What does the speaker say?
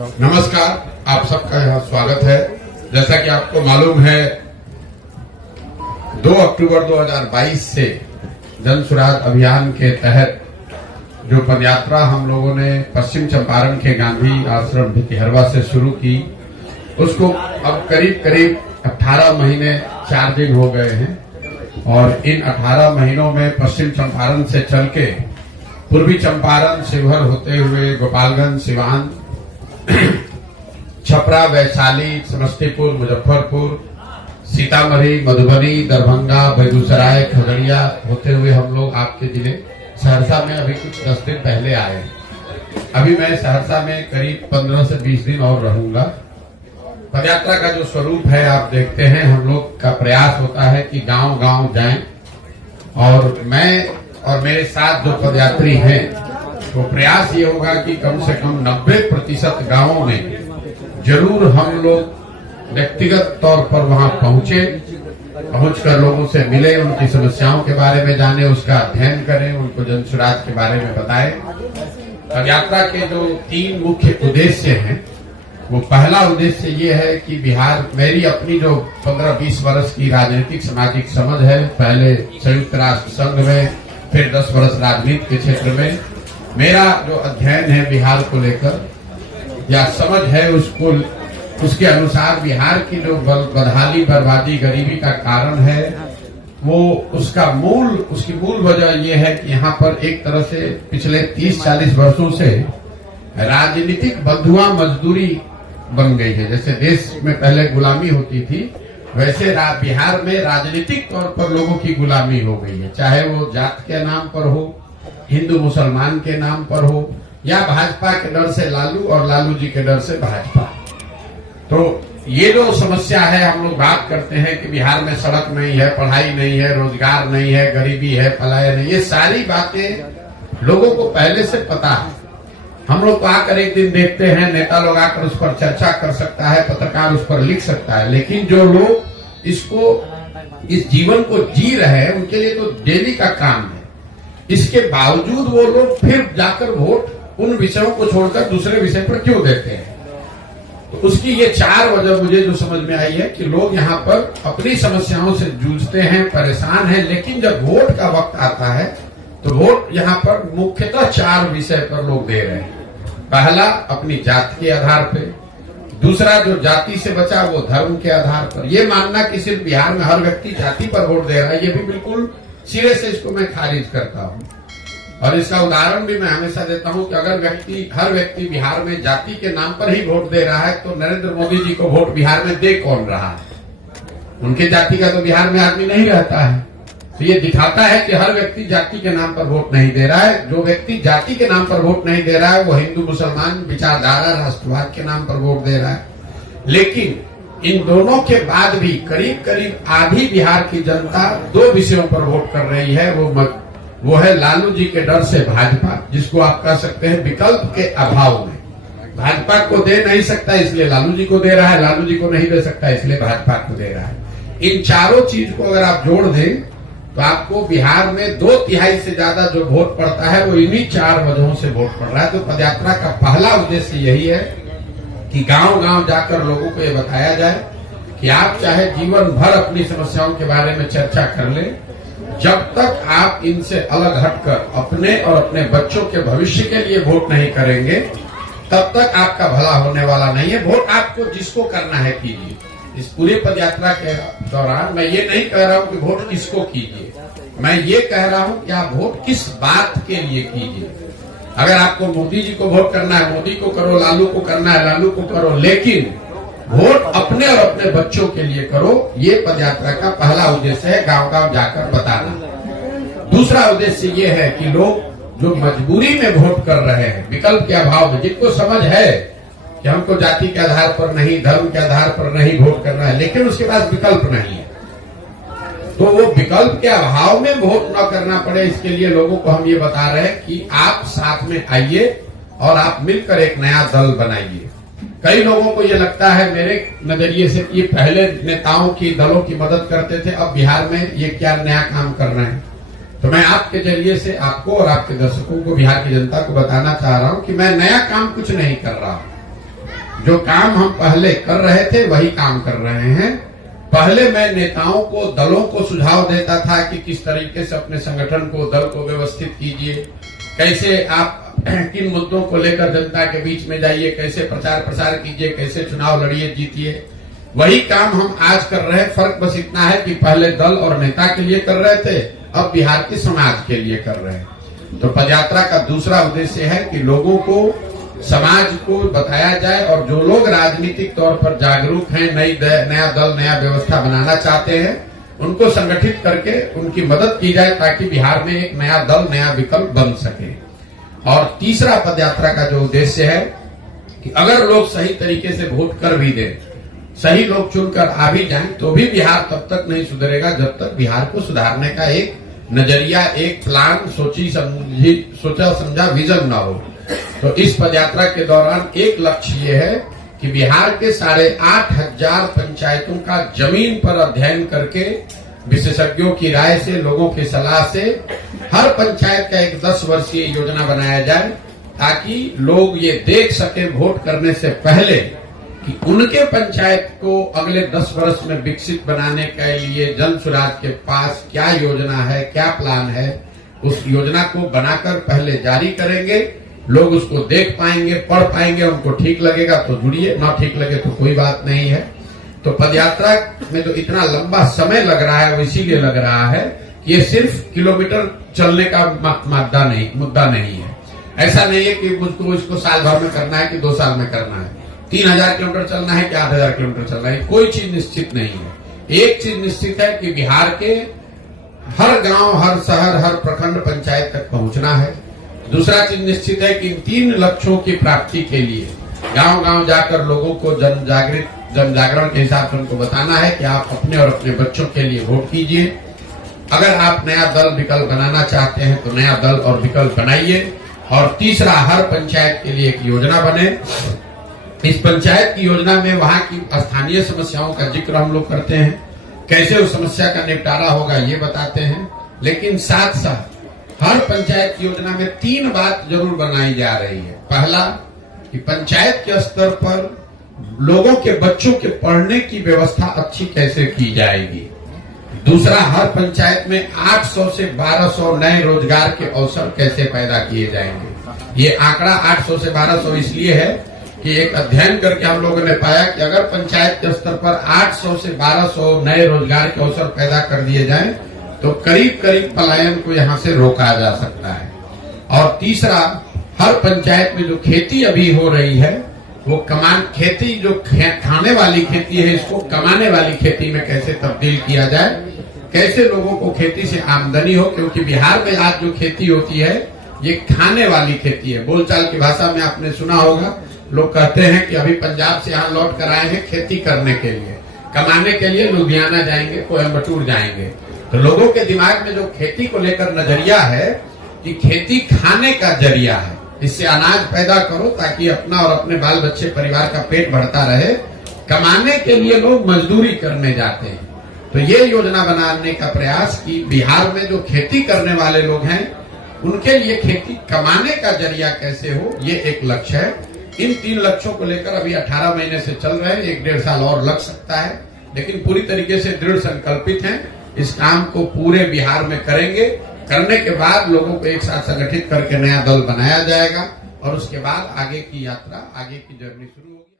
नमस्कार, आप सबका यहाँ स्वागत है। जैसा कि आपको मालूम है, 2 अक्टूबर 2022 से जन सुराज अभियान के तहत जो पदयात्रा हम लोगों ने पश्चिम चंपारण के गांधी आश्रम भितिहरवा से शुरू की, उसको अब करीब 18 महीने 4 दिन हो गए हैं। और इन 18 महीनों में पश्चिम चंपारण से चल के पूर्वी चंपारण, शिवहर होते हुए गोपालगंज, सिवान, छपरा, वैशाली, समस्तीपुर, मुजफ्फरपुर, सीतामढ़ी, मधुबनी, दरभंगा, बेगूसराय, खगड़िया होते हुए हम लोग आपके जिले सहरसा में अभी कुछ 10 दिन पहले आए हैं। अभी मैं सहरसा में करीब 15 से 20 दिन और रहूंगा। पदयात्रा का जो स्वरूप है आप देखते हैं, हम लोग का प्रयास होता है कि गांव-गांव जाएं और मैं और मेरे साथ जो पदयात्री हैं, तो प्रयास ये होगा कि कम से कम 90% गांवों में जरूर हम लोग व्यक्तिगत तौर पर वहां पहुंचकर लोगों से मिले, उनकी समस्याओं के बारे में जाने, उसका अध्ययन करें, उनको जन सुराज के बारे में बताएं। पदयात्रा के जो 3 मुख्य उद्देश्य हैं, वो पहला उद्देश्य ये है कि बिहार, मेरी अपनी जो 15-20 वर्ष की राजनीतिक सामाजिक समझ है, पहले संयुक्त राष्ट्र संघ में, फिर 10 वर्ष राजनीति के क्षेत्र में, मेरा जो अध्ययन है बिहार को लेकर या समझ है, उसके अनुसार बिहार की जो बदहाली, बर्बादी, गरीबी का कारण है, वो उसकी मूल वजह ये है कि यहाँ पर एक तरह से पिछले 30-40 वर्षों से राजनीतिक बंधुआ मजदूरी बन गई है। जैसे देश में पहले गुलामी होती थी, वैसे बिहार में राजनीतिक तौर पर लोगों की गुलामी हो गई है, चाहे वो जात के नाम पर हो, हिंदू मुसलमान के नाम पर हो, या भाजपा के डर से लालू और लालू जी के डर से भाजपा। तो ये जो समस्या है, हम लोग बात करते हैं कि बिहार में सड़क नहीं है, पढ़ाई नहीं है, रोजगार नहीं है, गरीबी है, पलायन है, ये सारी बातें लोगों को पहले से पता है। हम लोग तो आकर एक दिन देखते हैं, नेता लोग आकर उस पर चर्चा कर सकता है, पत्रकार उस पर लिख सकता है, लेकिन जो लोग इस जीवन को जी रहे हैं, उनके लिए तो डेली का काम है। इसके बावजूद वो लोग फिर जाकर वोट उन विषयों को छोड़कर दूसरे विषय पर क्यों देते हैं? तो उसकी ये 4 वजह मुझे जो समझ में आई है कि लोग यहाँ पर अपनी समस्याओं से जूझते हैं, परेशान हैं, लेकिन जब वोट का वक्त आता है तो वोट यहाँ पर मुख्यतः 4 विषय पर लोग दे रहे हैं। पहला, अपनी जाति के आधार पे। दूसरा, जो जाति से बचा वो धर्म के आधार पर। ये मानना कि सिर्फ बिहार में हर व्यक्ति जाति पर वोट दे रहा है, ये भी बिल्कुल सिरे से इसको मैं खारिज करता हूँ। और इसका उदाहरण भी मैं हमेशा देता हूँ कि अगर हर व्यक्ति बिहार में जाति के नाम पर ही वोट दे रहा है, तो नरेंद्र मोदी जी को वोट बिहार में दे कौन रहा है? उनके जाति का तो बिहार में आदमी नहीं रहता है। तो ये दिखाता है कि हर व्यक्ति जाति के नाम पर वोट नहीं दे रहा है। जो व्यक्ति जाति के नाम पर वोट नहीं दे रहा है, वो हिंदू मुसलमान विचारधारा, राष्ट्रवाद के नाम पर वोट दे रहा है। लेकिन इन दोनों के बाद भी करीब आधी बिहार की जनता 2 विषयों पर वोट कर रही है। वो है लालू जी के डर से भाजपा, जिसको आप कह सकते हैं विकल्प के अभाव में। भाजपा को दे नहीं सकता इसलिए लालू जी को दे रहा है, लालू जी को नहीं दे सकता इसलिए भाजपा को दे रहा है। इन चारों चीज को अगर आप जोड़ दें तो आपको बिहार में 2/3 से ज्यादा जो वोट पड़ता है, वो इन्हीं 4 वजहों से वोट पड़ रहा है। तो पदयात्रा का पहला उद्देश्य यही है कि गांव-गांव जाकर लोगों को ये बताया जाए कि आप चाहे जीवन भर अपनी समस्याओं के बारे में चर्चा कर लें, जब तक आप इनसे अलग हटकर अपने और अपने बच्चों के भविष्य के लिए वोट नहीं करेंगे, तब तक आपका भला होने वाला नहीं है। वोट आपको जिसको करना है कीजिए। इस पूरे पदयात्रा के दौरान मैं ये नहीं कह रहा हूं कि वोट किसको कीजिए, मैं ये कह रहा हूं कि आप वोट किस बात के लिए कीजिए। अगर आपको मोदी जी को वोट करना है, मोदी को करो, लालू को करना है, लालू को करो, लेकिन वोट अपने और अपने बच्चों के लिए करो। ये पदयात्रा का पहला उद्देश्य है, गांव-गांव जाकर बताना। दूसरा उद्देश्य ये है कि लोग जो मजबूरी में वोट कर रहे हैं, विकल्प के अभाव में, जिनको समझ है कि हमको जाति के आधार पर नहीं, धर्म के आधार पर नहीं वोट करना है, लेकिन उसके पास विकल्प नहीं है, तो वो विकल्प के अभाव में वोट न करना पड़े, इसके लिए लोगों को हम ये बता रहे हैं कि आप साथ में आइए और आप मिलकर एक नया दल बनाइए। कई लोगों को ये लगता है मेरे नजरिए से कि पहले नेताओं की, दलों की मदद करते थे, अब बिहार में ये क्या नया काम कर रहे हैं। तो मैं आपके जरिए से आपको और आपके दर्शकों को, बिहार की जनता को बताना चाह रहा हूं कि मैं नया काम कुछ नहीं कर रहा हूं। जो काम हम पहले कर रहे थे वही काम कर रहे हैं। पहले मैं नेताओं को, दलों को सुझाव देता था कि किस तरीके से अपने संगठन को, दल को व्यवस्थित कीजिए, कैसे आप किन मुद्दों को लेकर जनता के बीच में जाइए, कैसे प्रचार प्रसार कीजिए, कैसे चुनाव लड़िए, जीतिए। वही काम हम आज कर रहे हैं। फर्क बस इतना है कि पहले दल और नेता के लिए कर रहे थे, अब बिहार के समाज के लिए कर रहे हैं। तो पदयात्रा का दूसरा उद्देश्य है कि लोगों को, समाज को बताया जाए, और जो लोग राजनीतिक तौर पर जागरूक हैं, नया दल, नया व्यवस्था बनाना चाहते हैं, उनको संगठित करके उनकी मदद की जाए ताकि बिहार में एक नया दल, नया विकल्प बन सके। और तीसरा पदयात्रा का जो उद्देश्य है कि अगर लोग सही तरीके से वोट कर भी दें, सही लोग चुनकर आ भी जाएं, तो भी बिहार तब तक नहीं सुधरेगा जब तक बिहार को सुधारने का एक नजरिया, एक प्लान, सोचा समझा विजन न हो। तो इस पदयात्रा के दौरान एक लक्ष्य ये है कि बिहार के 8,500 पंचायतों का जमीन पर अध्ययन करके, विशेषज्ञों की राय से, लोगों की सलाह से हर पंचायत का एक 10 वर्षीय योजना बनाया जाए, ताकि लोग ये देख सके वोट करने से पहले कि उनके पंचायत को अगले 10 वर्ष में विकसित बनाने के लिए जन सुराज के पास क्या योजना है, क्या प्लान है। उस योजना को बनाकर पहले जारी करेंगे, लोग उसको देख पाएंगे, पढ़ पाएंगे, उनको ठीक लगेगा तो जुड़िए, ना ठीक लगे तो कोई बात नहीं है। तो पदयात्रा में जो इतना लंबा समय लग रहा है वो इसीलिए लग रहा है कि ये सिर्फ किलोमीटर चलने का मुद्दा नहीं है। ऐसा नहीं है कि मुझको इसको साल भर में करना है कि 2 साल में करना है, 3000 किलोमीटर चलना है कि 8000 किलोमीटर चलना है, कोई चीज निश्चित नहीं है। एक चीज निश्चित है कि बिहार के हर गांव, हर शहर, हर प्रखंड पंचायत तक पहुंचना है। दूसरा चीज निश्चित है कि इन 3 लक्ष्यों की प्राप्ति के लिए गांव गांव जाकर लोगों को जन जागरण के हिसाब से उनको बताना है कि आप अपने और अपने बच्चों के लिए वोट कीजिए। अगर आप नया दल, विकल्प बनाना चाहते हैं तो नया दल और विकल्प बनाइए। और तीसरा, हर पंचायत के लिए एक योजना बने। इस पंचायत की योजना में वहां की स्थानीय समस्याओं का जिक्र हम लोग करते हैं, कैसे उस समस्या का निपटारा होगा ये बताते हैं। लेकिन साथ साथ हर पंचायत की योजना में 3 बात जरूर बनाई जा रही है। पहला, कि पंचायत के स्तर पर लोगों के बच्चों के पढ़ने की व्यवस्था अच्छी कैसे की जाएगी। दूसरा, हर पंचायत में 800 से 1200 नए रोजगार के अवसर कैसे पैदा किए जाएंगे। ये आंकड़ा 800 से 1200 इसलिए है कि एक अध्ययन करके हम लोगों ने पाया कि अगर पंचायत के स्तर पर 800 से 1200 नए रोजगार के अवसर पैदा कर दिए जाएं, तो करीब करीब पलायन को यहाँ से रोका जा सकता है। और तीसरा, हर पंचायत में जो खेती अभी हो रही है वो खेती जो खाने वाली खेती है, इसको कमाने वाली खेती में कैसे तब्दील किया जाए, कैसे लोगों को खेती से आमदनी हो। क्योंकि बिहार में आज जो खेती होती है ये खाने वाली खेती है। बोलचाल की भाषा में आपने सुना होगा, लोग कहते हैं कि अभी पंजाब से यहाँ लौट कर आए हैं खेती करने के लिए, कमाने के लिए लुधियाना जाएंगे, कोयम्बटूर जाएंगे। तो लोगों के दिमाग में जो खेती को लेकर नजरिया है कि खेती खाने का जरिया है, इससे अनाज पैदा करो ताकि अपना और अपने बाल बच्चे, परिवार का पेट बढ़ता रहे। कमाने के लिए लोग मजदूरी करने जाते हैं। तो ये योजना बनाने का प्रयास कि बिहार में जो खेती करने वाले लोग हैं उनके लिए खेती कमाने का जरिया कैसे हो, ये एक लक्ष्य है। इन 3 लक्ष्यों को लेकर अभी 18 महीने से चल रहे हैं, 1-1.5 साल और लग सकता है, लेकिन पूरी तरीके से दृढ़ संकल्पित हैं। इस काम को पूरे बिहार में करेंगे। करने के बाद लोगों को एक साथ संगठित करके नया दल बनाया जाएगा और उसके बाद आगे की यात्रा, आगे की जर्नी शुरू होगी।